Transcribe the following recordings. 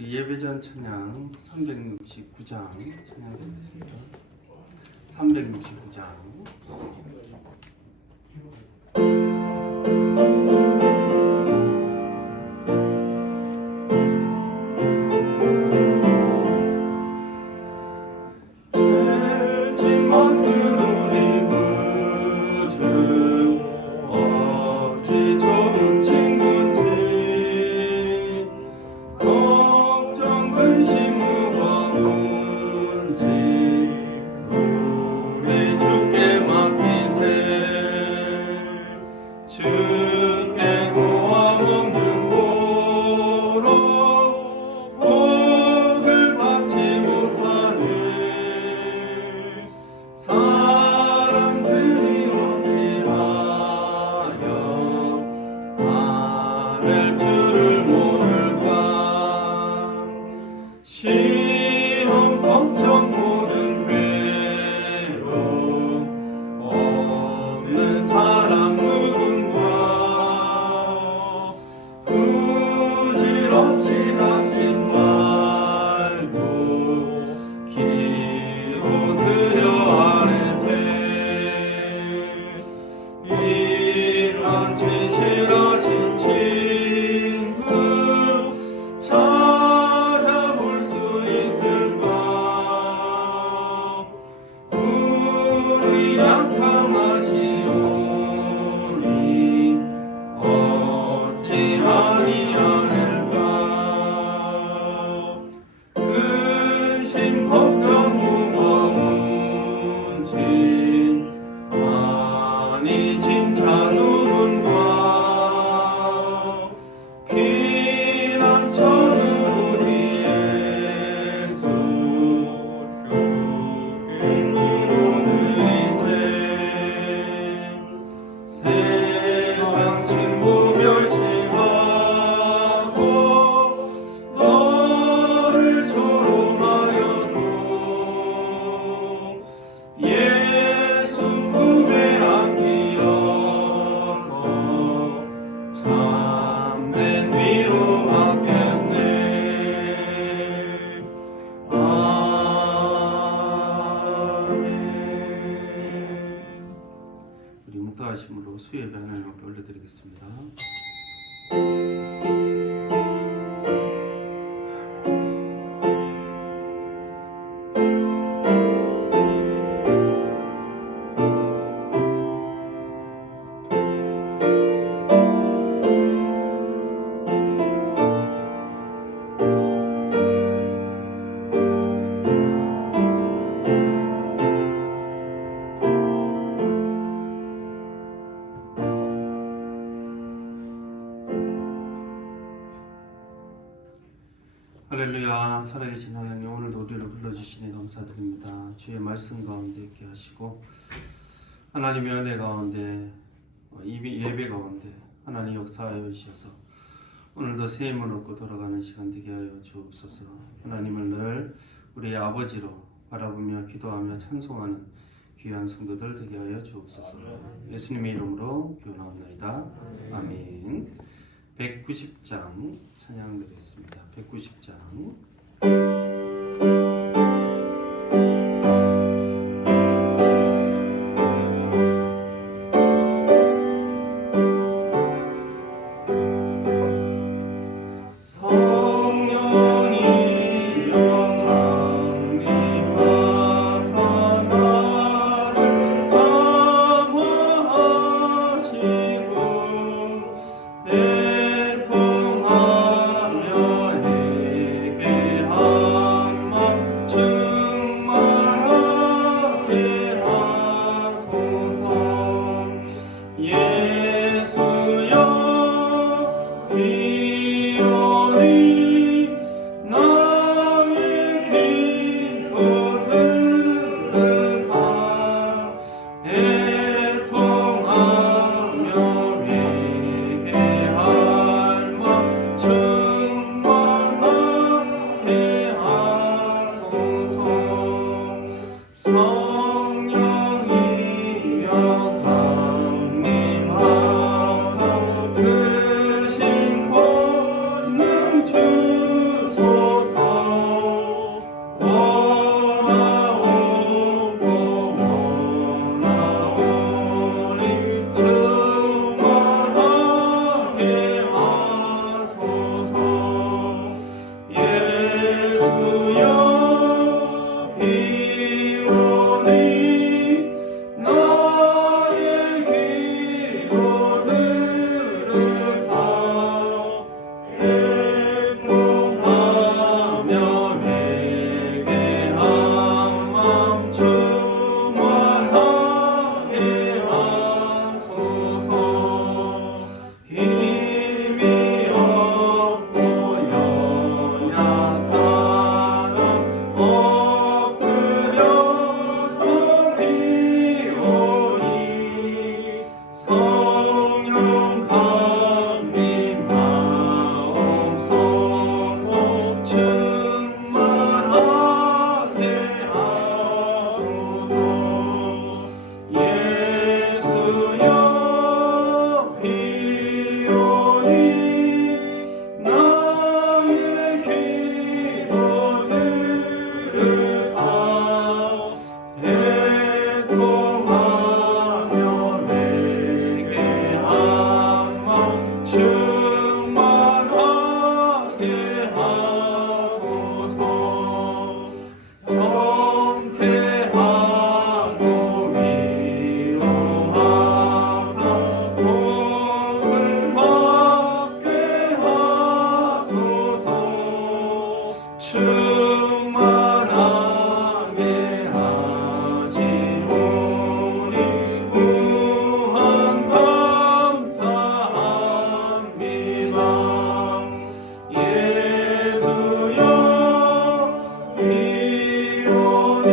예배전 찬양 369장 찬양드리겠습니다. 369장. 묵도하심으로 수예배 하나님 앞에 올려드리겠습니다. 할렐루야. 살아계신 하나님, 오늘도 우리를 불러주시니 감사드립니다. 주의 말씀 가운데 있게 하시고 하나님의 은혜 가운데 예배 가운데 하나님 역사하여 주셔서 오늘도 새 힘을 얻고 돌아가는 시간 되게 하여 주옵소서. 하나님을 늘 우리의 아버지로 바라보며 기도하며 찬송하는 귀한 성도들 되게 하여 주옵소서. 예수님의 이름으로 기원하옵나이다. 아멘. 190장 찬양 드리겠습니다. 190장. 애통하며 내게 충만하게 하시오니 무한 감사합니다. 예수여 이오니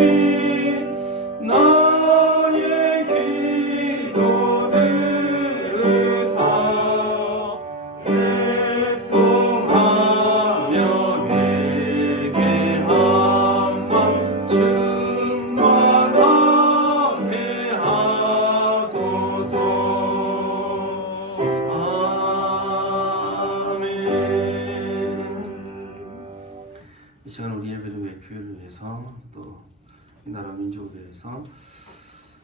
나의 기도 들으사 애통하며 회개함만 충만하게 하소서. 아멘. 이 시간 우리 예배를 위해 교회를 위해서 또 이 나라 민족을 위해서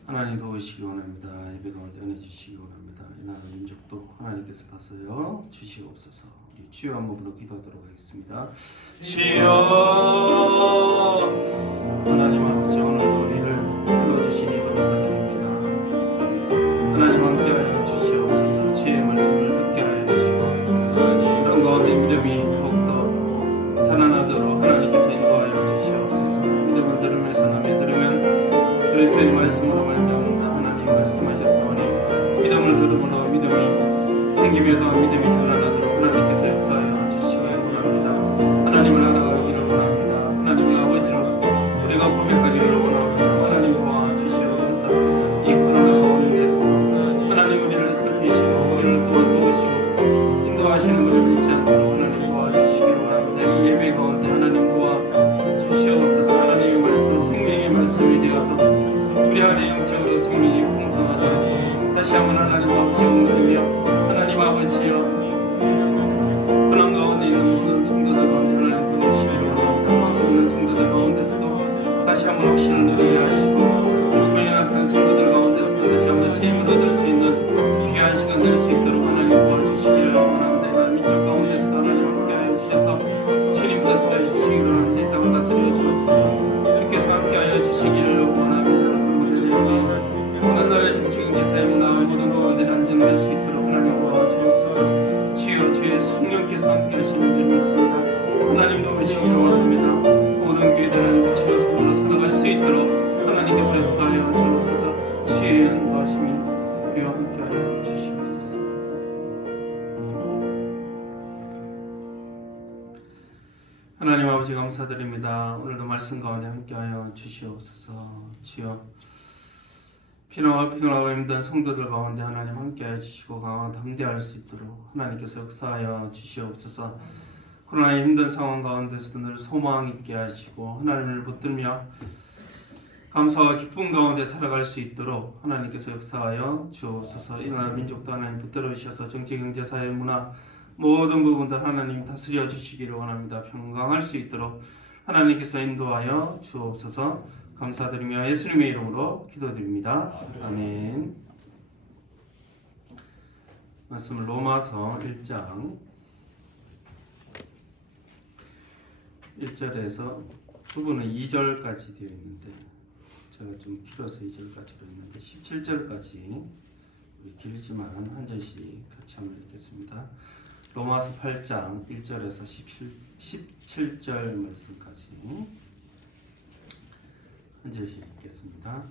하나님 도우시기 원합니다. 예배 가운데 은혜 주시기 원합니다. 이 나라 민족도 하나님께서 다스려 주시옵소서. 우리 주여 한 번으로 기도하도록 하겠습니다. 주여 하나님 아버지 오늘도 우리를 불러주시니 감사드립니다. 하나님 함께하여 주시옵소서. 주의 말씀을 듣게 하여 주시고 그런 가운데 믿음이 더욱더 자라나도록 하나님께서 인도하여 주시옵소서. 믿음을 들으면서 남이 들으면 그리스도의 말씀으로 말미암아 하나님 말씀하셨사오니 믿음을 들음으로 믿음이 생기며도 믿음이 자라나도록 하나님께서 역사하여 주시기 원합니다. 하나님을 알아가기를 원합니다. 하나님을 아버지로 우리가 고백하기를 원합니다. 하나님 도와주시옵소서. 이 코로나 가운데서 하나님 우리를 살피시고 우리를 또한 도우시고 인도하시는 것을 잊지 않도록 하나님 도와주시기를 원합니다. 이 예배 가운데 하나님 도와주시옵소서. 하나님의 말씀 생명의 말씀이 되어서 우리 안에 영적으로 생명이 풍성하도록 다시 한번 하나님 아버지 옹노리며 하나님 아버지여 그런 가운데 있는 모든 성도들 가운데 하나님 도우시기를 원합니다. 다시 있는 성도들 가운데서도 다시 한번 확신을 누리게 하시고 부인학하는 성도들 가운데서도 다시 한번 세임을 얻을 수 있는 귀한 시간 될 수 있도록 하나님 도와주시기를 원합니다. 하나님 민족 가운데서도 하나님 함께하여 주셔서 주님 다스려 주시기를 원합니다. 이 땅을 다스려 주옵소서. 주께서 함께하여 주시기를 원합니다. 오늘 나라의 정치 경제 사회문화 모든 부분들이 안정될 수 있도록 하나님 도와주옵소서. 주여 주의 성령께서 함께 하시는 줄 믿습니다. 하나님 도우시기를 원합니다. 모든 교회들은 빛으로 소금으로 살아갈 수 있도록 하나님께서 역사하여 주옵소서. 주의 인도하심이 우리와 함께하여 주시옵소서. 하나님 아버지 감사드립니다. 오늘도 말씀 가운데 함께하여 주시옵소서. 주여 피나와 피곤하고 힘든 성도들 가운데 하나님 함께하여 주시고 강한 담대할 수 있도록 하나님께서 역사하여 주시옵소서. 코로나의 힘든 상황 가운데서도 늘 소망 있게 하시고 하나님을 붙들며 감사와 기쁨 가운데 살아갈 수 있도록 하나님께서 역사하여 주옵소서. 이 나라 민족도 하나님 붙들어 주셔서 정치, 경제, 사회, 문화 모든 부분들 하나님 다스려 주시기를 원합니다. 평강할 수 있도록 하나님께서 인도하여 주옵소서. 감사드리며 예수님의 이름으로 기도드립니다. 아멘. 말씀은 로마서 1장 1절에서 부분은 2절까지 되어 있는데 제가 좀 길어서 2절까지로 있는데 17절까지 우리 길지만 한 절씩 같이 한번 읽겠습니다. 로마서 8장 1절에서 17절 말씀까지 한 절씩 읽겠습니다.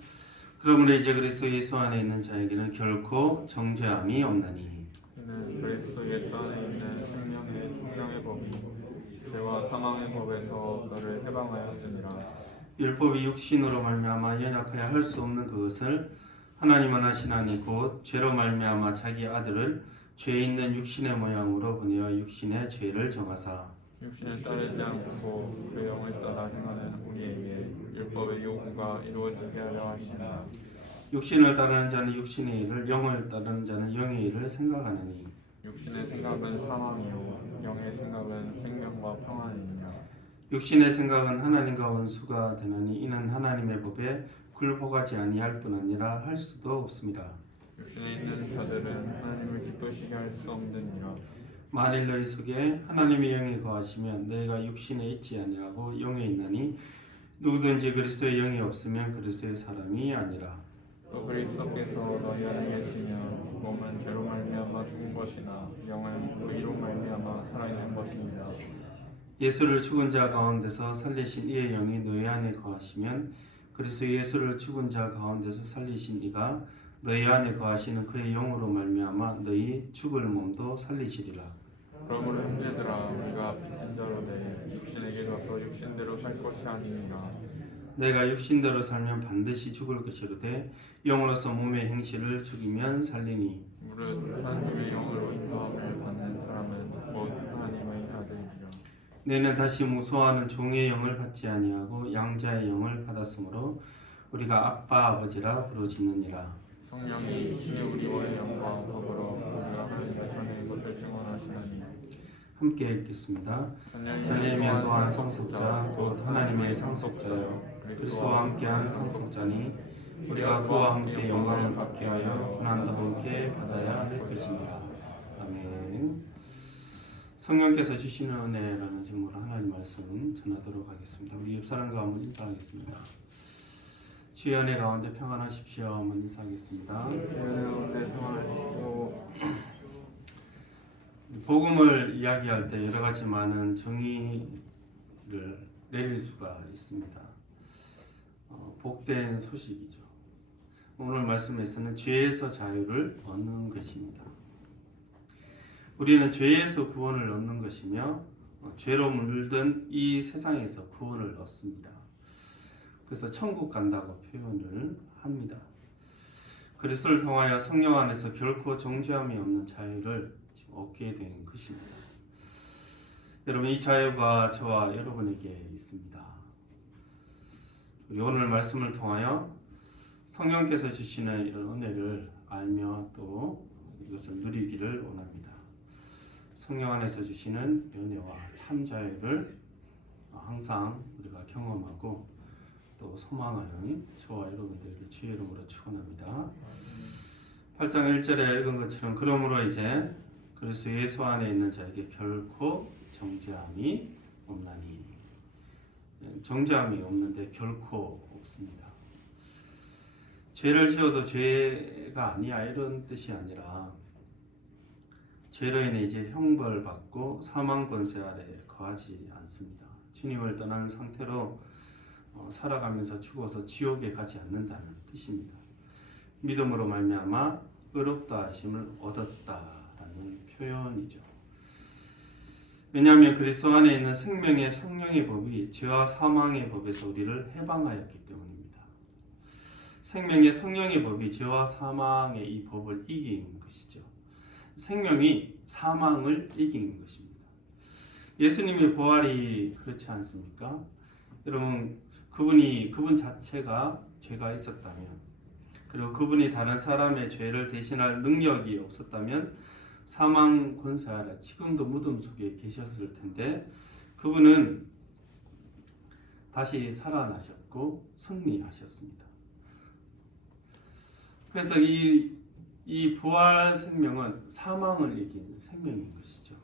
그러므로 이제 그리스도 예수 안에 있는 자에게는 결코 정죄함이 없나니 이는 그리스도 예수 안에 있는 생명의 법이 죄와 사망의 법에서 너를 해방하였느니라. 율법이 육신으로 말미암아 연약하여 할 수 없는 그것을 하나님은 하시나니 곧 죄로 말미암아 자기 아들을 죄 있는 육신의 모양으로 보내어 육신의 죄를 정하사 육신을 따르지 않고 그 영을 따라 행하는 우리에게 율법의 요구가 이루어지게 하려 하시나. 육신을 따르는 자는 육신의 일을 영을 따르는 자는 영의 일을 생각하느니 육신의 생각은 사망이요 영의 생각은 생명과 평안이니라. 육신의 생각은 하나님과 원수가 되나니 이는 하나님의 법에 굴복하지 아니할 뿐 아니라 할 수도 없습니다. 육신에 있는 자들은 하나님을 기쁘시게 할 수 없느니라. 만일 너희 속에 하나님의 영이 거하시면 너희가 육신에 있지 아니하고 영에 있나니 누구든지 그리스도의 영이 없으면 그리스도의 사람이 아니라. 또 그리스도께서 너희 안에 계시면 몸은 죄로 말미암아 죽은 것이나 영은 의로 말미암아 살아있는 것입니다. 예수를 죽은 자 가운데서 살리신 이의 영이 너희 안에 거하시면 그래서 예수를 죽은 자 가운데서 살리신 이가 너희 안에 거하시는 그의 영으로 말미암아 너희 죽을 몸도 살리시리라. 그러므로 형제들아 우리가 빚진 자로 내 육신에게 져서 육신대로 살 것이 아니니라. 내가 육신대로 살면 반드시 죽을 것이로되 영으로서 몸의 행실을 죽이면 살리니 무릇 하나님의 영으로 인도함을 받는 사람은 곧 하나님의 아들이라. 너희는 다시 무소하는 종의 영을 받지 아니하고 양자의 영을 받았으므로 우리가 아빠 아버지라 부르짖느니라. 성령이 신이 우리와의 영과 더불어 우리가 하나님의 전에 것을 증언하시나니. 함께 읽겠습니다. 자녀이면 또한 상속자 곧 하나님의 상속자요 그리스도와 함께한 상속자니 우리가 그와 함께 영광을 받게 하여 고난도 함께 받아야 할 것입니다. 아멘. 성령께서 주시는 은혜라는 제목으로 하나님 말씀 전하도록 하겠습니다. 우리 옆사람과 한번 인사하겠습니다. 주의 은혜 가운데 평안하십시오. 한번 인사하겠습니다. 복음을 이야기할 때 여러 가지 많은 정의를 내릴 수가 있습니다. 복된 소식이죠. 오늘 말씀에서는 죄에서 자유를 얻는 것입니다. 우리는 죄에서 구원을 얻는 것이며 죄로 물든 이 세상에서 구원을 얻습니다. 그래서 천국 간다고 표현을 합니다. 그리스도를 통하여 성령 안에서 결코 정죄함이 없는 자유를 얻게 된 것입니다. 여러분 이 자유가 저와 여러분에게 있습니다. 우리 오늘 말씀을 통하여 성령께서 주시는 이런 은혜를 알며 또 이것을 누리기를 원합니다. 성령 안에서 주시는 은혜와 참 자유를 항상 우리가 경험하고 또 소망하는 저와 여러분들을 주의 이름으로 축원합니다. 8장 1절에 읽은 것처럼 그러므로 이제 그래서 예수 안에 있는 자에게 결코 정죄함이 없나니. 정죄함이 없는데 결코 없습니다. 죄를 지어도 죄가 아니야 이런 뜻이 아니라 죄로 인해 이제 형벌 받고 사망 권세 아래 거하지 않습니다. 주님을 떠난 상태로 살아가면서 죽어서 지옥에 가지 않는다는 뜻입니다. 믿음으로 말미암아 의롭다 하심을 얻었다라는 표현이죠. 왜냐하면 그리스도 안에 있는 생명의 성령의 법이 죄와 사망의 법에서 우리를 해방하였기 때문입니다. 생명의 성령의 법이 죄와 사망의 이 법을 이긴 것이죠. 생명이 사망을 이긴 것입니다. 예수님의 부활이 그렇지 않습니까? 여러분 그분 자체가 죄가 있었다면 그리고 그분이 다른 사람의 죄를 대신할 능력이 없었다면 사망 권세 아래 지금도 무덤 속에 계셨을 텐데 그분은 다시 살아나셨고 승리하셨습니다. 그래서 이 부활 생명은 사망을 이긴 생명인 것이죠.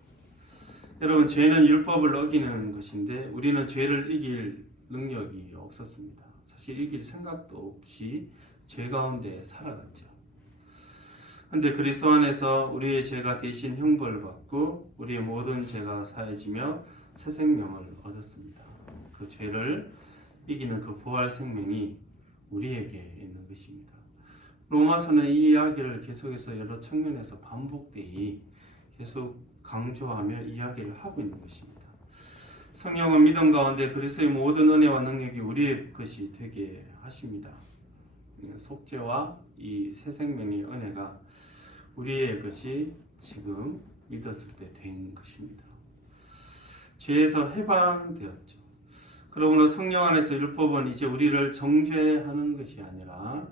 여러분 죄는 율법을 어기는 것인데 우리는 죄를 이길 능력이 없었습니다. 사실 이길 생각도 없이 죄 가운데 살아갔죠. 그런데 그리스도 안에서 우리의 죄가 대신 형벌을 받고 우리의 모든 죄가 사해지며 새 생명을 얻었습니다. 그 죄를 이기는 그 부활 생명이 우리에게 있는 것입니다. 로마서는 이 이야기를 계속해서 여러 측면에서 반복되이 계속 강조하며 이야기를 하고 있는 것입니다. 성령은 믿음 가운데 그리스도의 모든 은혜와 능력이 우리의 것이 되게 하십니다. 속죄와 이 새 생명의 은혜가 우리의 것이 지금 믿었을 때 된 것입니다. 죄에서 해방되었죠. 그러므로 성령 안에서 율법은 이제 우리를 정죄하는 것이 아니라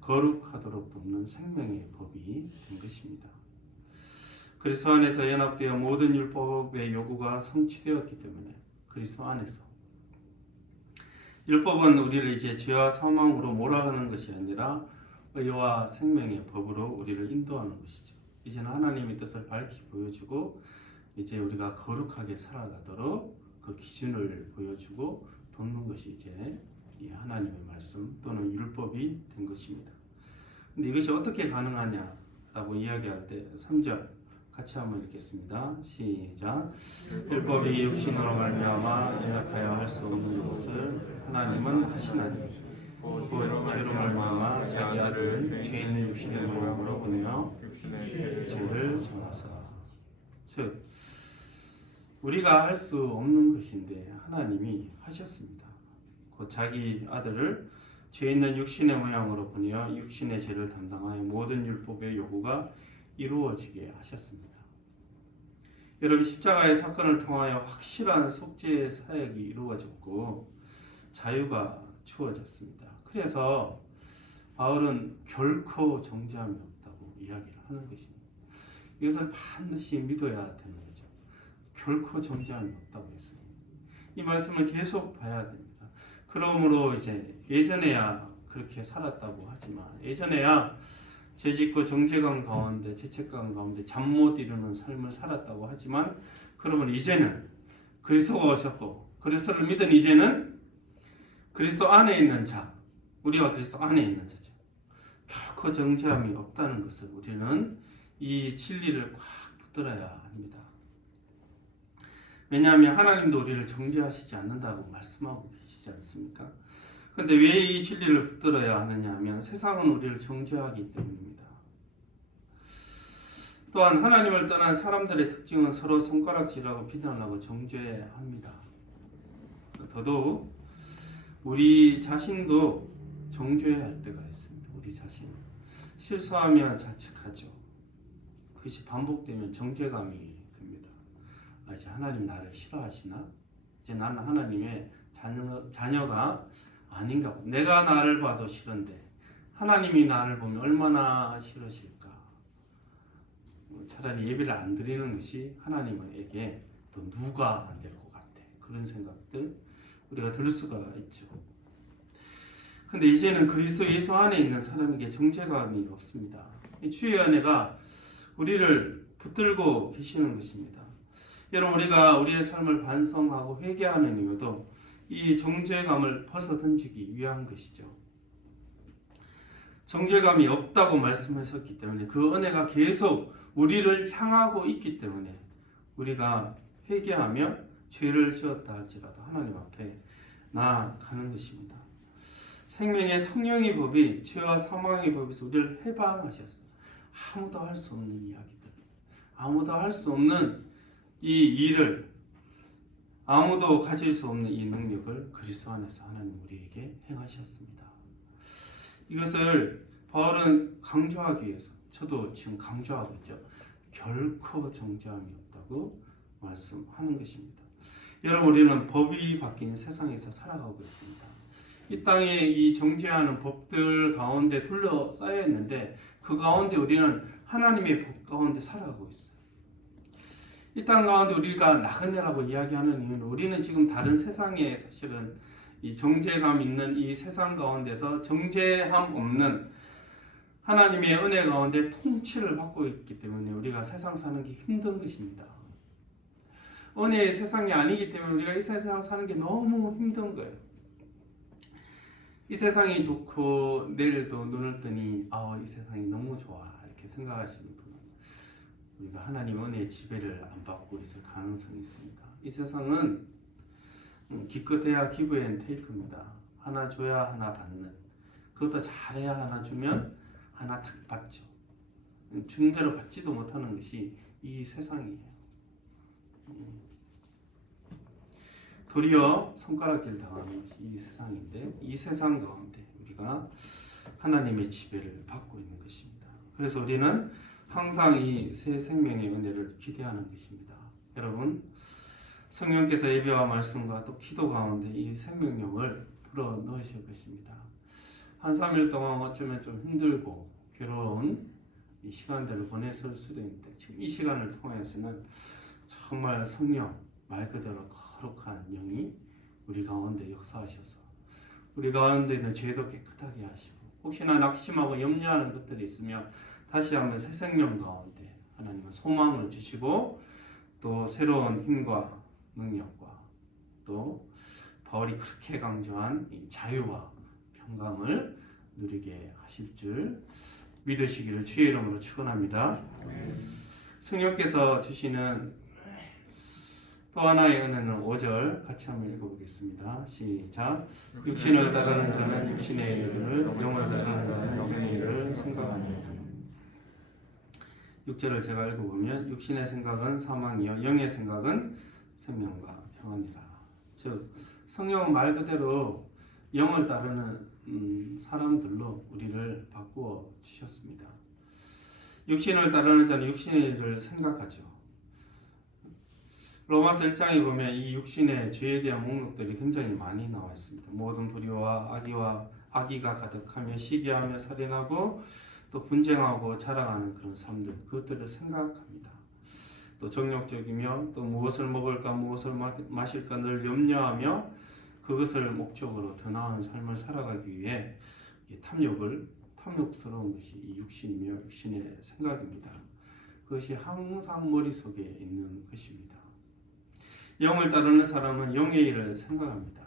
거룩하도록 돕는 생명의 법이 된 것입니다. 그리스도 안에서 연합되어 모든 율법의 요구가 성취되었기 때문에 그리스도 안에서 율법은 우리를 이제 죄와 사망으로 몰아가는 것이 아니라 의와 생명의 법으로 우리를 인도하는 것이죠. 이제는 하나님의 뜻을 밝히 보여주고 이제 우리가 거룩하게 살아가도록 그 기준을 보여주고 돕는 것이 이제 이 하나님의 말씀 또는 율법이 된 것입니다. 근데 이것이 어떻게 가능하냐라고 이야기할 때 3절 같이 한번 읽겠습니다. 시작. 율법이 육신으로 말미암아 연약하여 할 수 없는 것을 하나님은 하시나니 곧 죄로 말미암아 자기 아들을 죄 있는 육신의 모양으로 보내어 죄를 정하사. 즉 우리가 할 수 없는 것인데 하나님이 하셨습니다. 곧 자기 아들을 죄 있는 육신의 모양으로 보내어 육신의 죄를 담당하여 모든 율법의 요구가 이루어지게 하셨습니다. 여러분, 십자가의 사건을 통하여 확실한 속죄의 사역이 이루어졌고 자유가 주어졌습니다. 그래서 바울은 결코 정죄함이 없다고 이야기를 하는 것입니다. 이것을 반드시 믿어야 되는 거죠. 결코 정죄함이 없다고 했습니다. 이 말씀을 계속 봐야 됩니다. 그러므로 이제 예전에야 그렇게 살았다고 하지만, 예전에야 죄짓고 정죄감 가운데, 죄책감 가운데 잠 못 이루는 삶을 살았다고 하지만, 그러면 이제는 그리스도가 오셨고 그리스도를 믿은 이제는 그리스도 안에 있는 자, 우리가 그리스도 안에 있는 자죠. 결코 정죄함이 없다는 것을 우리는 이 진리를 꽉 붙들어야 합니다. 왜냐하면 하나님도 우리를 정죄하시지 않는다고 말씀하고 계시지 않습니까? 그런데 왜 이 진리를 붙들어야 하느냐 하면 세상은 우리를 정죄하기 때문입니다. 또한 하나님을 떠난 사람들의 특징은 서로 손가락질하고 비난하고 정죄합니다. 더더욱 우리 자신도 정죄할 때가 있습니다. 우리 자신 실수하면 자책하죠. 그것이 반복되면 정죄감이 듭니다. 이제 하나님 나를 싫어하시나? 이제 나는 하나님의 자녀가 아닌가 봐. 내가 나를 봐도 싫은데 하나님이 나를 보면 얼마나 싫으실까? 차라리 예배를 안 드리는 것이 하나님에게 또 누가 안 될 것 같아. 그런 생각들 우리가 들 수가 있죠. 근데 이제는 그리스도 예수 안에 있는 사람에게 정죄감이 없습니다. 이 주의 은혜가 우리를 붙들고 계시는 것입니다. 여러분, 우리가 우리의 삶을 반성하고 회개하는 이유도 이 정죄감을 벗어던지기 위한 것이죠. 정죄감이 없다고 말씀하셨기 때문에 그 은혜가 계속 우리를 향하고 있기 때문에 우리가 회개하며 죄를 지었다 할지라도 하나님 앞에 나아가는 것입니다. 생명의 성령의 법이 죄와 사망의 법에서 우리를 해방하셨어요. 아무도 할 수 없는 이야기들, 아무도 할 수 없는 이 일을, 아무도 가질 수 없는 이 능력을 그리스도 안에서 하나님 우리에게 행하셨습니다. 이것을 바울은 강조하기 위해서, 저도 지금 강조하고 있죠. 결코 정죄함이 없다고 말씀하는 것입니다. 여러분, 우리는 법이 바뀐 세상에서 살아가고 있습니다. 이 땅에 이 정죄하는 법들 가운데 둘러싸여 있는데 그 가운데 우리는 하나님의 법 가운데 살아가고 있어요. 이 땅 가운데 우리가 나그네라고 이야기하는 이유는 우리는 지금 다른 세상에 사실은 이 정죄감 있는 이 세상 가운데서 정죄함 없는 하나님의 은혜 가운데 통치를 받고 있기 때문에 우리가 세상 사는 게 힘든 것입니다. 은혜의 세상이 아니기 때문에 우리가 이 세상 사는 게 너무 힘든 거예요. 이 세상이 좋고 내일도 눈을 뜨니 이 세상이 너무 좋아 이렇게 생각하시는 분은 우리가 하나님 은혜의 지배를 안 받고 있을 가능성이 있습니다. 이 세상은 기껏해야 기브 앤 테이크입니다. 하나 줘야 하나 받는, 그것도 잘해야 하나 주면 하나 탁 받죠. 준 대로 받지도 못하는 것이 이 세상이에요. 도리어 손가락질 당하는 것이 이 세상인데, 이 세상 가운데 우리가 하나님의 지배를 받고 있는 것입니다. 그래서 우리는 항상 이 새 생명의 은혜를 기대하는 것입니다. 여러분, 성령께서 예배와 말씀과 또 기도 가운데 이 생명력을 불어 넣으실 것입니다. 한 3일 동안 어쩌면 좀 힘들고 괴로운 이 시간들을 보냈을 수도 있는데, 지금 이 시간을 통해서는 정말 성령, 말 그대로 거룩한 영이 우리 가운데 역사하셔서 우리 가운데 있는 죄도 깨끗하게 하시고, 혹시나 낙심하고 염려하는 것들이 있으면 다시 한번 새 생명 가운데 하나님은 소망을 주시고, 또 새로운 힘과 능력과 또 바울이 그렇게 강조한 이 자유와 평강을 누리게 하실 줄 믿으시기를 주의 이름으로 축원합니다. 성령께서 주시는 또 하나의 은혜는 5절 같이 한번 읽어보겠습니다. 시작. 육신을 따르는 자는 육신의 일을, 영을 따르는 자는 영의 일을 생각하느니라. 6절을 제가 읽어보면 육신의 생각은 사망이요 영의 생각은 생명과 평안이라. 즉 성령은 말 그대로 영을 따르는 사람들로 우리를 바꾸어 주셨습니다. 육신을 따르는 자는 육신의 일을 생각하죠. 로마서 1장에 보면 이 육신의 죄에 대한 목록들이 굉장히 많이 나와 있습니다. 모든 불의와 악의가 가득하며 시기하며 살인하고 또 분쟁하고 자랑하는 그런 삶들, 그것들을 생각합니다. 또 정욕적이며 또 무엇을 먹을까 무엇을 마실까 늘 염려하며 그것을 목적으로 더 나은 삶을 살아가기 위해 탐욕스러운 것이 이 육신이며 육신의 생각입니다. 그것이 항상 머릿속에 있는 것입니다. 영을 따르는 사람은 영의 일을 생각합니다.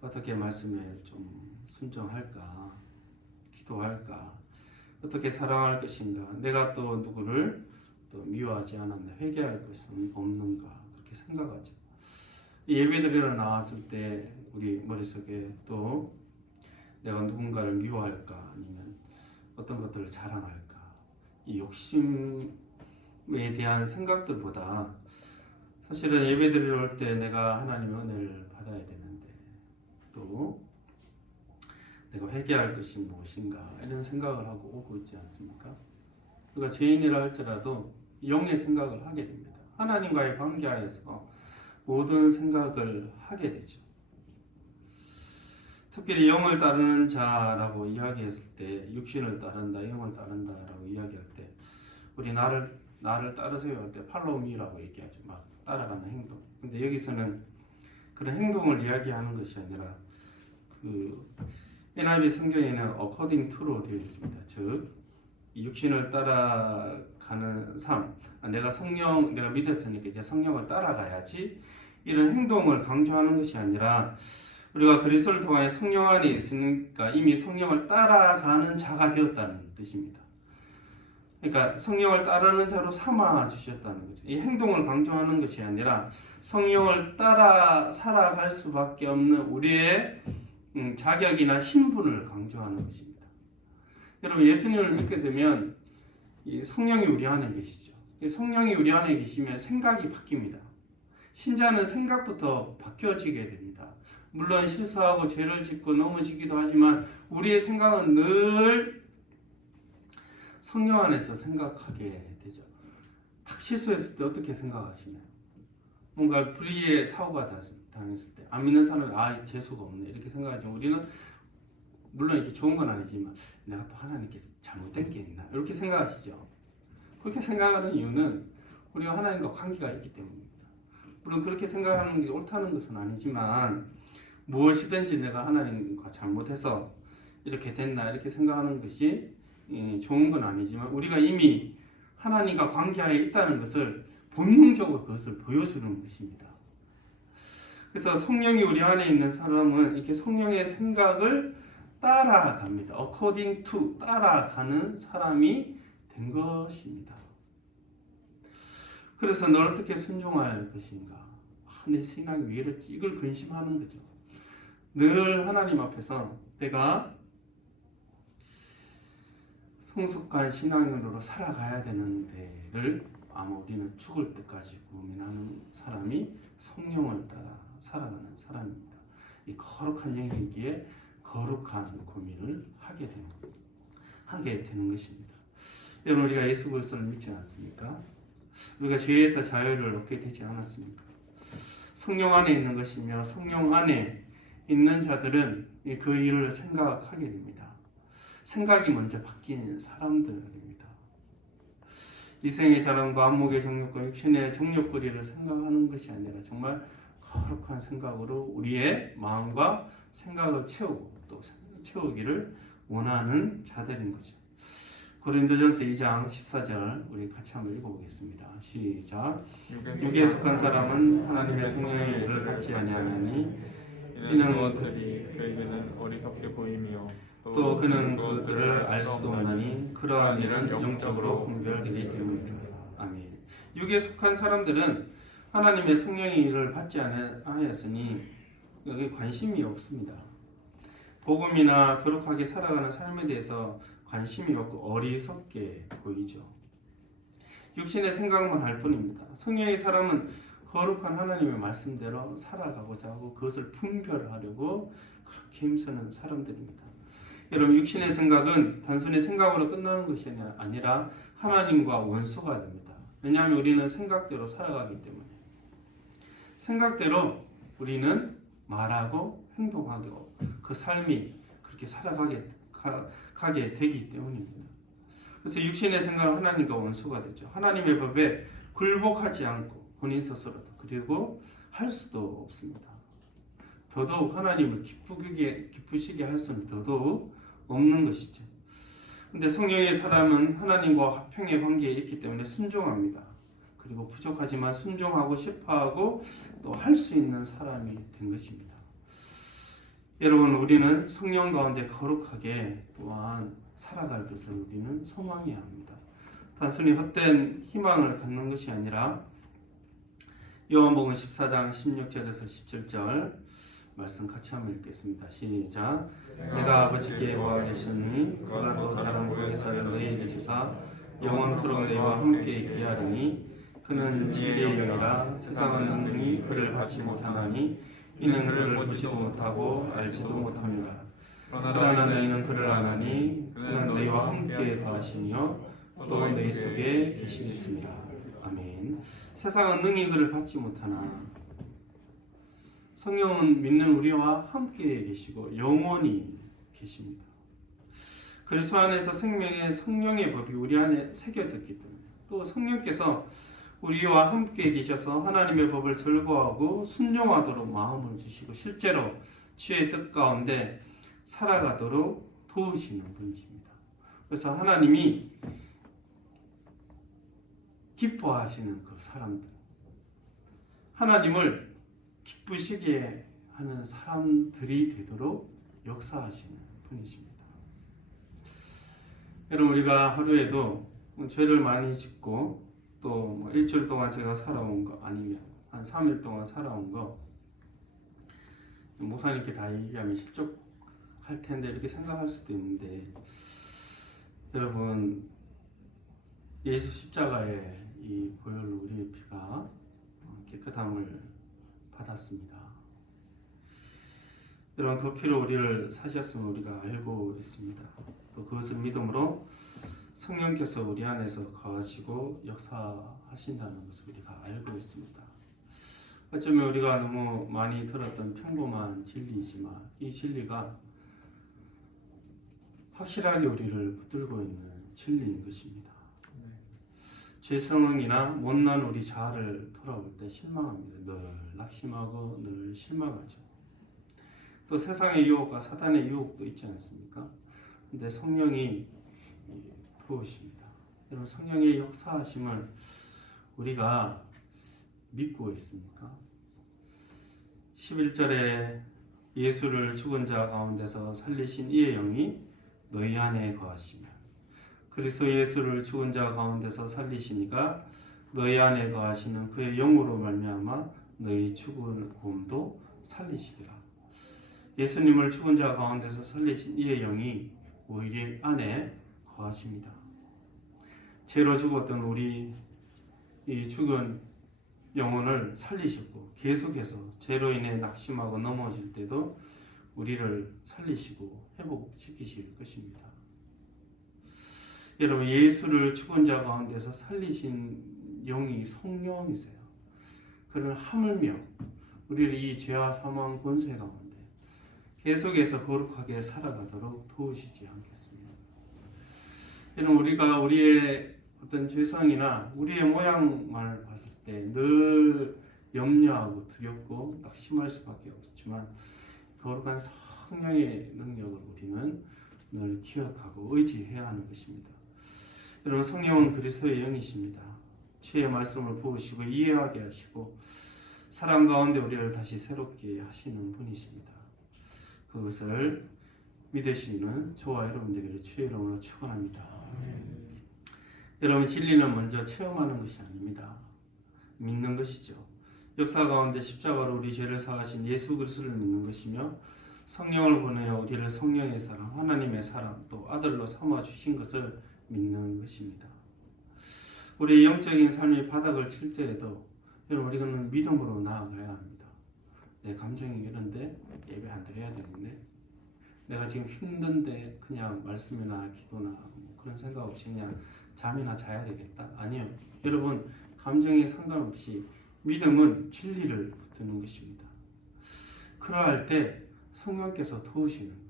어떻게 말씀에 좀 순종할까? 기도할까? 어떻게 사랑할 것인가? 내가 또 누구를 또 미워하지 않았나? 회개할 것은 없는가? 그렇게 생각하죠. 예배드리러 나왔을 때 우리 머릿속에 또 내가 누군가를 미워할까? 아니면 어떤 것들을 자랑할까? 이 욕심에 대한 생각들보다 사실은 예배드리러 올 때 내가 하나님의 은혜를 받아야 되는데 또 내가 회개할 것이 무엇인가 이런 생각을 하고 오고 있지 않습니까? 그러니까 죄인이라 할지라도 영의 생각을 하게 됩니다. 하나님과의 관계하에서 모든 생각을 하게 되죠. 특별히 영을 따르는 자라고 이야기했을 때 육신을 따른다, 영을 따른다라고 이야기할 때 우리 나를 따르세요 할 때 follow me라고 얘기하죠. 막 따라가는 행동. 근데 여기서는 그런 행동을 이야기하는 것이 아니라 그 NIV 성경에는 according to로 되어 있습니다. 즉 육신을 따라가는 삶. 내가 믿었으니까 이제 성령을 따라가야지. 이런 행동을 강조하는 것이 아니라 우리가 그리스도를 통하여 성령 안에 있으니까 이미 성령을 따라가는 자가 되었다는 뜻입니다. 그러니까 성령을 따르는 자로 삼아 주셨다는 거죠. 이 행동을 강조하는 것이 아니라 성령을 따라 살아갈 수밖에 없는 우리의 자격이나 신분을 강조하는 것입니다. 여러분 예수님을 믿게 되면 이 성령이 우리 안에 계시죠. 성령이 우리 안에 계시면 생각이 바뀝니다. 신자는 생각부터 바뀌어지게 됩니다. 물론 실수하고 죄를 짓고 넘어지기도 하지만 우리의 생각은 늘 성령 안에서 생각하게 되죠. 탁 실수했을 때 어떻게 생각하시나요? 뭔가 불의의 사고가 당했을 때 안 믿는 사람은 재수가 없네 이렇게 생각하지만 우리는 물론 이렇게 좋은 건 아니지만 내가 또 하나님께 잘못된 게 있나 이렇게 생각하시죠. 그렇게 생각하는 이유는 우리가 하나님과 관계가 있기 때문입니다. 물론 그렇게 생각하는 게 옳다는 것은 아니지만 무엇이든지 내가 하나님과 잘못해서 이렇게 됐나 이렇게 생각하는 것이 좋은 건 아니지만 우리가 이미 하나님과 관계하에 있다는 것을 본능적으로 그것을 보여주는 것입니다. 그래서 성령이 우리 안에 있는 사람은 이렇게 성령의 생각을 따라갑니다. according to 따라가는 사람이 된 것입니다. 그래서 널 어떻게 순종할 것인가? 내 신앙이 왜 이렇지? 이걸 근심하는 거죠. 늘 하나님 앞에서 내가 성숙한 신앙으로 살아가야 되는 데를 아마 우리는 죽을 때까지 고민하는 사람이 성령을 따라 살아가는 사람입니다. 이 거룩한 영이기에 거룩한 고민을 하게 되는 것입니다. 여러분 우리가 예수 그리스도를 믿지 않습니까? 우리가 죄에서 자유를 얻게 되지 않았습니까? 성령 안에 있는 것이며 성령 안에 있는 자들은 그 일을 생각하게 됩니다. 생각이 먼저 바뀐 사람들입니다. 이생의 자랑과 안목의 정욕과 육신의 정욕거리를 생각하는 것이 아니라 정말 거룩한 생각으로 우리의 마음과 생각을 채우기를 원하는 자들인 거죠. 고린도전서 2장 14절 우리 같이 한번 읽어보겠습니다. 시작. 육에 속한 사람은 하나님의 성령의 일을 받지 아니하나니 이는 그것들이 그에게는 어리석게 보이며 또 그는 그것들을 알 수도 없나니 그러한 일은 영적으로 분별되기 때문이다. 아멘. 육에 속한 사람들은 하나님의 성령의 일을 받지 않았으니 여기 관심이 없습니다. 복음이나 거룩하게 살아가는 삶에 대해서 관심이 없고 어리석게 보이죠. 육신의 생각만 할 뿐입니다. 성령의 사람은 거룩한 하나님의 말씀대로 살아가고자 하고 그것을 분별하려고 그렇게 힘쓰는 사람들입니다. 여러분, 육신의 생각은 단순히 생각으로 끝나는 것이 아니라 하나님과 원수가 됩니다. 왜냐하면 우리는 생각대로 살아가기 때문에. 생각대로 우리는 말하고 행동하고 그 삶이 그렇게 가게 되기 때문입니다. 그래서 육신의 생각은 하나님과 원수가 되죠. 하나님의 법에 굴복하지 않고 본인 스스로도 그리고 할 수도 없습니다. 더더욱 하나님을 기쁘시게 할 수는 더더욱 없는 것이죠. 근데 성령의 사람은 하나님과 화평의 관계에 있기 때문에 순종합니다. 그리고 부족하지만 순종하고 싶어하고 또 할 수 있는 사람이 된 것입니다. 여러분, 우리는 성령 가운데 거룩하게 또한 살아갈 것을 우리는 소망해야 합니다. 단순히 헛된 희망을 갖는 것이 아니라 요한복음 14장 16절에서 17절 말씀 같이 한번 읽겠습니다. 시작. 내가 아버지께 구하겠으니 그가 또 다른 보혜사를 너희에게 주사 영원토록 너희와 함께 있게 하리니 그는 진리의 영이라 세상은 능히 그를 받지 못하나니 이는 그를 보지도 못하고 알지도 못합니다. 그러나 너희는 그를 아나니 그는 너희와 함께 거하시며 또 너희 속에 계시겠습니다. 아멘. 세상은 능히 그를 받지 못하나 성령은 믿는 우리와 함께 계시고 영원히 계십니다. 그리스도 안에서 생명의 성령의 법이 우리 안에 새겨졌기 때문에 또 성령께서 우리와 함께 계셔서 하나님의 법을 절거하고 순종하도록 마음을 주시고 실제로 주의 뜻 가운데 살아가도록 도우시는 분이십니다. 그래서 하나님이 기뻐하시는 그 사람들, 하나님을 기쁘시게 하는 사람들이 되도록 역사하시는 분이십니다. 여러분, 우리가 하루에도 죄를 많이 짓고 또 일주일 동안 제가 살아온 거 아니면 한 3일 동안 살아온 거 목사님께 다 얘기하면 실족할 텐데 이렇게 생각할 수도 있는데, 여러분, 예수 십자가의 이 보혈로 우리의 피가 깨끗함을 받았습니다. 여러분, 그 피로 우리를 사셨음을 우리가 알고 있습니다. 또 그것을 믿음으로 성령께서 우리 안에서 거하시고 역사하신다는 것을 우리가 알고 있습니다. 어쩌면 우리가 너무 많이 들었던 평범한 진리이지만 이 진리가 확실하게 우리를 붙들고 있는 진리인 것입니다. 죄성이나 못난 우리 자아를 돌아볼 때 실망합니다. 늘 낙심하고 늘 실망하죠. 또 세상의 유혹과 사단의 유혹도 있지 않습니까? 근데 성령이 도우십니다. 여러분, 성령의 역사하심을 우리가 믿고 있습니까? 11절에 예수를 죽은 자 가운데서 살리신 이의 영이 너희 안에 거하시며, 그리스도 예수를 죽은 자 가운데서 살리시니까 너희 안에 거하시는 그의 영으로 말미암아 너희 죽음도 살리시리라. 예수님을 죽은 자 가운데서 살리신 이의 영이 우리 안에 거하십니다. 죄로 죽었던 우리 이 죽은 영혼을 살리시고 계속해서 죄로 인해 낙심하고 넘어질 때도 우리를 살리시고 회복시키실 것입니다. 여러분, 예수를 죽은 자 가운데서 살리신 영이 성령이세요. 그러면 하물며 우리를 이 죄와 사망 권세 가운데 계속해서 거룩하게 살아가도록 도우시지 않겠습니다. 여러분, 우리가 우리의 어떤 죄성이나 우리의 모양만 봤을 때 늘 염려하고 두렵고 낙심할 수밖에 없지만 거룩한 성령의 능력을 우리는 늘 기억하고 의지해야 하는 것입니다. 여러분, 성령은 그리스도의 영이십니다. 주의 말씀을 부으시고 이해하게 하시고 사랑 가운데 우리를 다시 새롭게 하시는 분이십니다. 그것을 믿으시는 저와 여러분들에게 주의 이름으로 축원합니다. 여러분 진리는 먼저 체험하는 것이 아닙니다. 믿는 것이죠. 역사 가운데 십자가로 우리 죄를 사하신 예수 그리스도를 믿는 것이며 성령을 보내어 우리를 성령의 사랑, 하나님의 사랑, 또 아들로 삼아 주신 것을 믿는 것입니다. 우리의 영적인 삶이 바닥을 칠 때에도 여러분 우리는 믿음으로 나아가야 합니다. 내 감정이 이런데 예배 안 드려야 되겠네. 내가 지금 힘든데 그냥 말씀이나 기도나 뭐 그런 생각 없이 그냥 잠이나 자야 되겠다. 아니요. 여러분 감정에 상관없이 믿음은 진리를 붙드는 것입니다. 그러할 때 성령께서 도우시는 거예요.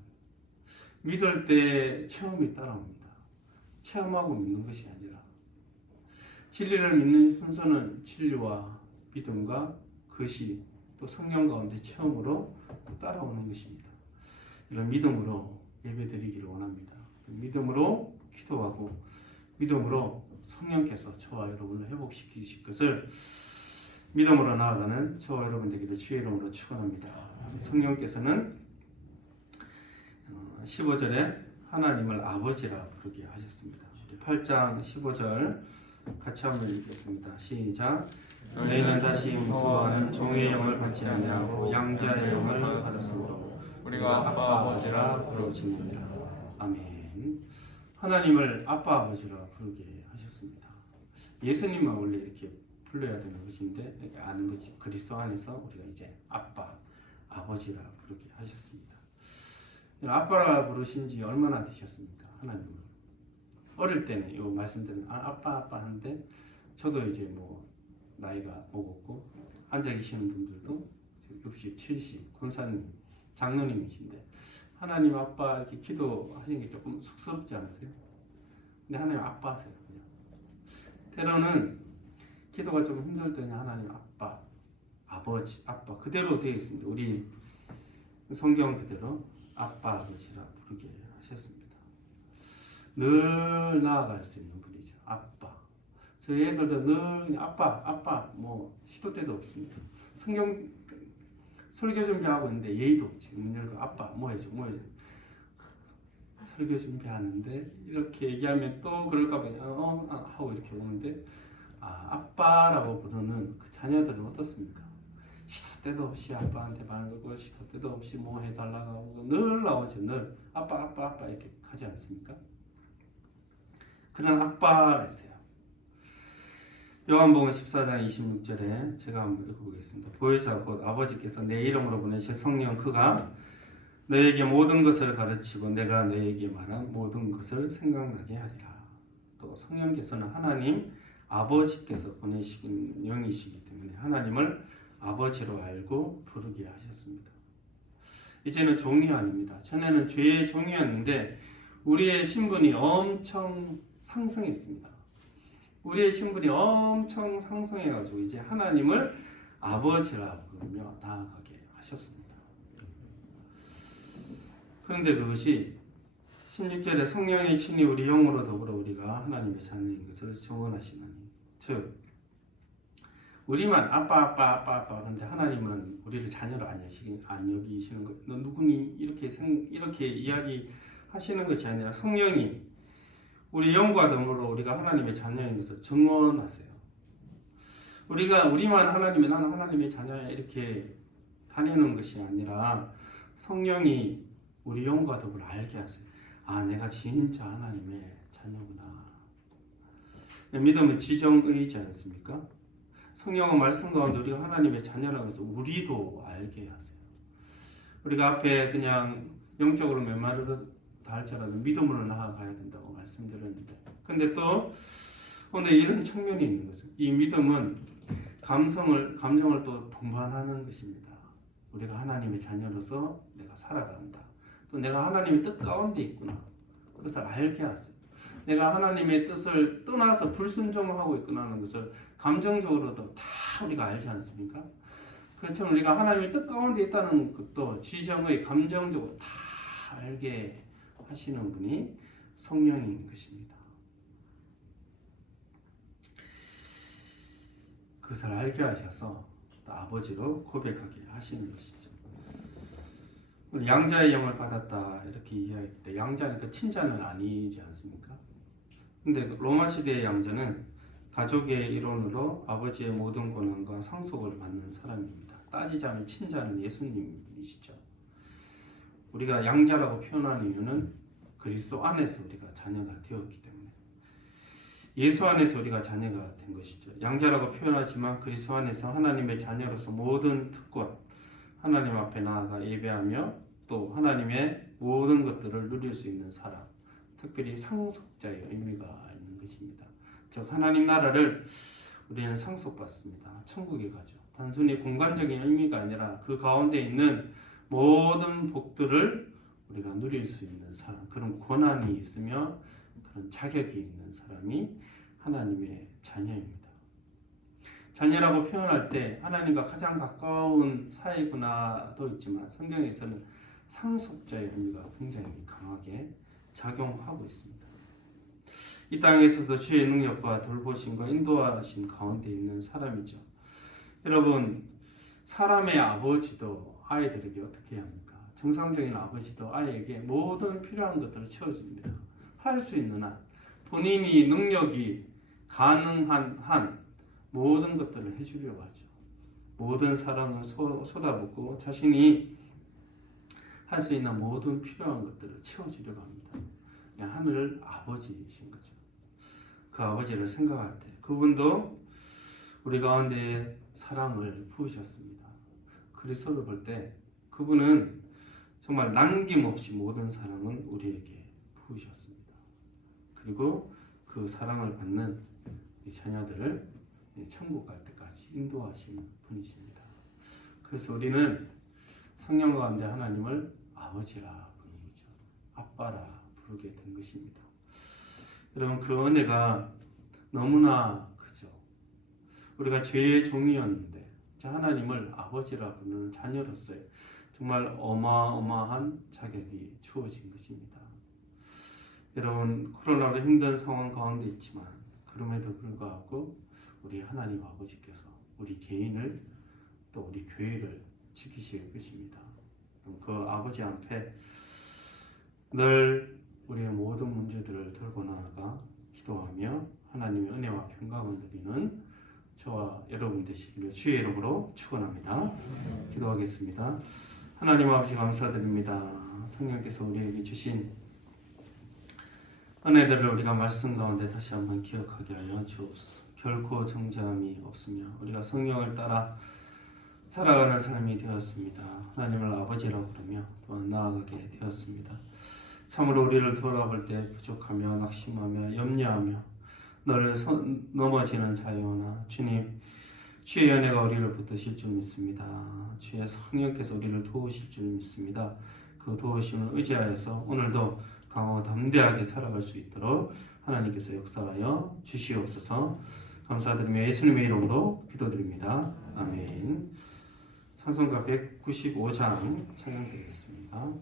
믿을 때 체험이 따라옵니다. 체험하고 믿는 것이 아니라 진리를 믿는 순서는 진리와 믿음과 것이 또 성령 가운데 체험으로 따라오는 것입니다. 이런 믿음으로 예배드리기를 원합니다. 믿음으로 기도하고 믿음으로 성령께서 저와 여러분을 회복시키실 것을 믿음으로 나아가는 저와 여러분 되기를 주의 이름으로 축원합니다. 성령께서는 15절에 하나님을 아버지라 부르게 하셨습니다. 8장 15절 같이 한번 읽겠습니다. 시작. 너희는 다시 무서워하는 종의 영을 받지 아니하고 양자의 영을 받았으므로 우리가 아빠 아버지라 부르짖느니라. 아멘. 하나님을 아빠 아버지라 부르게 하셨습니다. 예수님만 원래 이렇게 불러야 되는 것인데 아는 것이 그리스도 안에서 우리가 이제 아빠 아버지라 부르게 하셨습니다. 아빠라 부르신 지 얼마나 되셨습니까? 하나님을 어릴 때는 이 말씀드리면 아빠 하는데 저도 이제 뭐 나이가 먹었고 앉아 계시는 분들도 60, 70 권사님 장로님이신데 하나님 아빠 이렇게 기도하시는 게 조금 쑥스럽지 않으세요? 근데 하나님 아빠 하세요. 그냥. 때로는 기도가 좀 힘들 때는 하나님 아빠, 아버지, 아빠 그대로 되어 있습니다. 우리 성경 그대로 아빠, 아버지라 부르게 하셨습니다. 늘 나아갈 수 있는 분이죠. 아빠. 저희 애들도 늘 아빠 뭐 시도 때도 없습니다. 성경 설교 준비하고 있는데 예의도 없지. 문 열고 아빠 뭐 해줘. 설교 준비하는데 이렇게 얘기하면 또 그럴까봐 하고 이렇게 오는데 아빠라고 부르는 그 자녀들은 어떻습니까? 시도 때도 없이 아빠한테 말 걸고 시도 때도 없이 뭐 해달라고 하고 늘 나오죠. 늘 아빠 이렇게 하지 않습니까? 그런 아빠가 있어요. 요한복음 14장 26절에 제가 한번 읽어보겠습니다. 보혜사 곧 아버지께서 내 이름으로 보내실 성령 그가 너에게 모든 것을 가르치고 내가 너에게 말한 모든 것을 생각나게 하리라. 또 성령께서는 하나님 아버지께서 보내신 영이시기 때문에 하나님을 아버지로 알고 부르게 하셨습니다. 이제는 종이 아닙니다. 전에는 죄의 종이었는데 우리의 신분이 엄청 상승했습니다. 우리의 신분이 엄청 상승해가지고 이제 하나님을 아버지라 부르며 나아가게 하셨습니다. 그런데 그것이 16절에 성령이 친히 우리 영으로 더불어 우리가 하나님의 자녀인 것을 증언하시나니 즉 우리만 아빠 근데 하나님은 우리를 자녀로 안 여기시는 것. 너 누구니? 이렇게 이야기하시는 것이 아니라 성령이 우리 영과 더불어 우리가 하나님의 자녀인 것을 증언하세요. 우리만 하나님의 나는 하나님의 자녀야 이렇게 다니는 것이 아니라 성령이 우리 영과 더불어 알게 하세요. 내가 진짜 하나님의 자녀구나. 믿음은 지정의지 않습니까? 성령은 말씀 가운데 우리가 하나님의 자녀라고 해서 우리도 알게 하세요. 우리가 앞에 그냥 영적으로 메마르다 할지라도 믿음으로 나아가야 된다고 말씀드렸는데 근데 또 오늘 이런 측면이 있는 거죠. 이 믿음은 감정을 또 동반하는 것입니다. 우리가 하나님의 자녀로서 내가 살아간다. 또 내가 하나님의 뜻 가운데 있구나. 그것을 알게 하세요. 내가 하나님의 뜻을 떠나서 불순종하고 있구나 하는 것을 감정적으로도 다 우리가 알지 않습니까? 그렇지만 우리가 하나님의 뜻 가운데 있다는 것도 지정의 감정적으로 다 알게 하시는 분이 성령인 것입니다. 그것을 알게 하셔서 또 아버지로 고백하게 하시는 것이죠. 양자의 영을 받았다 이렇게 이야기할 때 양자는 그 친자는 아니지 않습니까? 근데 로마 시대의 양자는 가족의 일원으로 아버지의 모든 권한과 상속을 받는 사람입니다. 따지자면 친자는 예수님이시죠. 우리가 양자라고 표현하는 이유는 그리스도 안에서 우리가 자녀가 되었기 때문에, 예수 안에서 우리가 자녀가 된 것이죠. 양자라고 표현하지만 그리스도 안에서 하나님의 자녀로서 모든 특권, 하나님 앞에 나아가 예배하며 또 하나님의 모든 것들을 누릴 수 있는 사람, 특별히 상속자의 의미가 있는 것입니다. 즉 하나님 나라를 우리는 상속받습니다. 천국에 가죠. 단순히 공간적인 의미가 아니라 그 가운데 있는 모든 복들을 우리가 누릴 수 있는 사람, 그런 권한이 있으며 그런 자격이 있는 사람이 하나님의 자녀입니다. 자녀라고 표현할 때 하나님과 가장 가까운 사이구나도 있지만 성경에서는 상속자의 의미가 굉장히 강하게 작용하고 있습니다. 이 땅에서도 주의 능력과 돌보심과 인도하신 가운데 있는 사람이죠. 여러분, 사람의 아버지도 아이들에게 어떻게 합니까? 정상적인 아버지도 아이에게 모든 필요한 것들을 채워줍니다. 할 수 있는 한, 본인이 능력이 가능한 한 모든 것들을 해주려고 하죠. 모든 사랑을 쏟아붓고 자신이 할 수 있는 모든 필요한 것들을 채워주려고 합니다. 하늘 아버지이신 거죠. 그 아버지를 생각할 때 그분도 우리 가운데 사랑을 부으셨습니다. 그리스도를 볼 때 그분은 정말 남김없이 모든 사랑을 우리에게 부으셨습니다. 그리고 그 사랑을 받는 이 자녀들을 천국 갈 때까지 인도하시는 분이십니다. 그래서 우리는 성령 가운데 하나님을 아버지라 부르죠. 아빠라 부르게 된 것입니다. 여러분, 그 은혜가 너무나 크죠. 우리가 죄의 종이었는데 하나님을 아버지라 부르는 자녀로서의 정말 어마어마한 자격이 주어진 것입니다. 여러분, 코로나로 힘든 상황 가운데 있지만 그럼에도 불구하고 우리 하나님 아버지께서 우리 개인을 또 우리 교회를 지키실 것입니다. 그 아버지 앞에 늘 우리의 모든 문제들을 들고 나아가 기도하며 하나님의 은혜와 평강을 누리는 저와 여러분 되시기를 주의 이름으로 축원합니다. 기도하겠습니다. 하나님 아버지 감사드립니다. 성령께서 우리에게 주신 은혜들을 우리가 말씀 가운데 다시 한번 기억하게 하여 주옵소서. 결코 정죄함이 없으며 우리가 성령을 따라 살아가는 삶이 되었습니다. 하나님을 아버지라고 부르며 또한 나아가게 되었습니다. 참으로 우리를 돌아볼 때 부족하며 낙심하며 염려하며 늘 넘어지는 자유나 주님, 주의 연애가 우리를 붙드실 줄 믿습니다. 주의 성령께서 우리를 도우실 줄 믿습니다. 그 도우심을 의지하여서 오늘도 강하고 담대하게 살아갈 수 있도록 하나님께서 역사하여 주시옵소서. 감사드리며 예수님의 이름으로 기도드립니다. 아멘. 찬송가 195장 찬양드리겠습니다.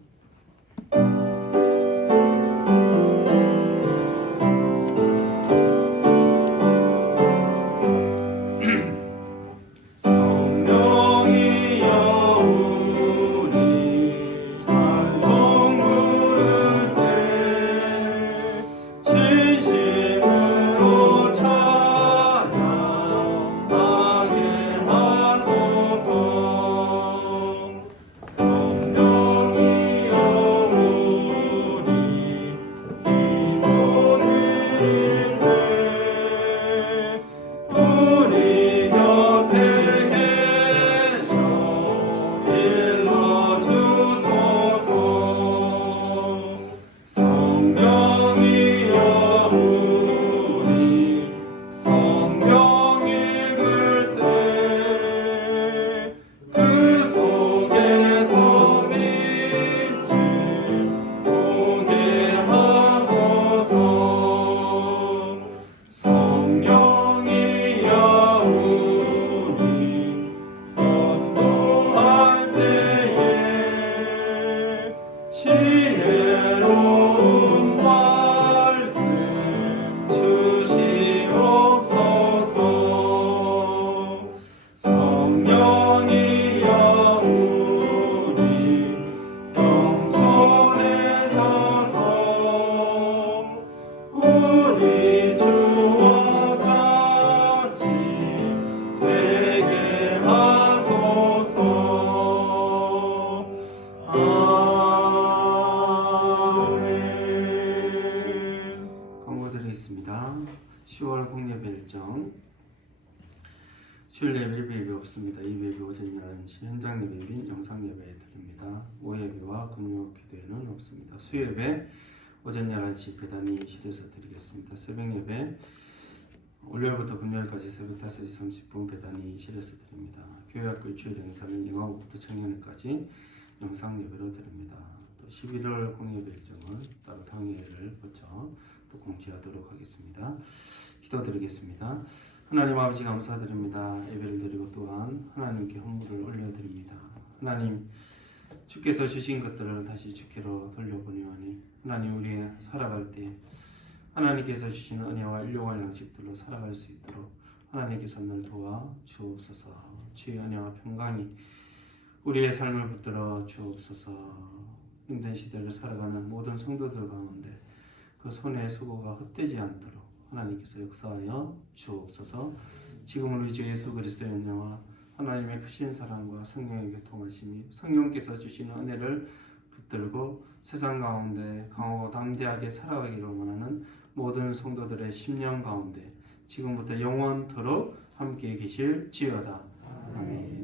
아멘. 광고드리겠습니다. 10월 공예배 일정 주일 예배 없습니다. 이 예배 오전 11시 현장 예배 및 영상 예배 드립니다. 오예배와 금요 기도회는 없습니다. 수예배 오전 11시 배단위실에서 드리겠습니다. 새벽 예배 월요일부터 금요일까지 새벽 5시 30분 배단위실에서 드립니다. 교회학교 주일 행사는 영화부터 청년회까지 영상 예배로 드립니다. 또 11월 공예배 일정은 따로 당일을 거쳐 또 공지하도록 하겠습니다. 기도드리겠습니다. 하나님 아버지 감사드립니다. 예배를 드리고 또한 하나님께 헌물을 올려드립니다. 하나님 주께서 주신 것들을 다시 주께로 돌려보내오니 하나님 우리 살아갈 때 하나님께서 주시는 은혜와 일용할 양식들로 살아갈 수 있도록 하나님께서 늘 도와 주옵소서. 주의 은혜와 평강이 우리의 삶을 붙들어 주옵소서. 힘든 시대를 살아가는 모든 성도들 가운데 그 손의 수고가 헛되지 않도록 하나님께서 역사하여 주옵소서. 지금 우리 주 예수 그리스도의 은혜와 하나님의 크신 사랑과 성령의 교통하심이 성령께서 주시는 은혜를 붙들고 세상 가운데 강하고 담대하게 살아가기를 원하는 모든 성도들의 심령 가운데 지금부터 영원토록 함께 계실지어다. 아멘.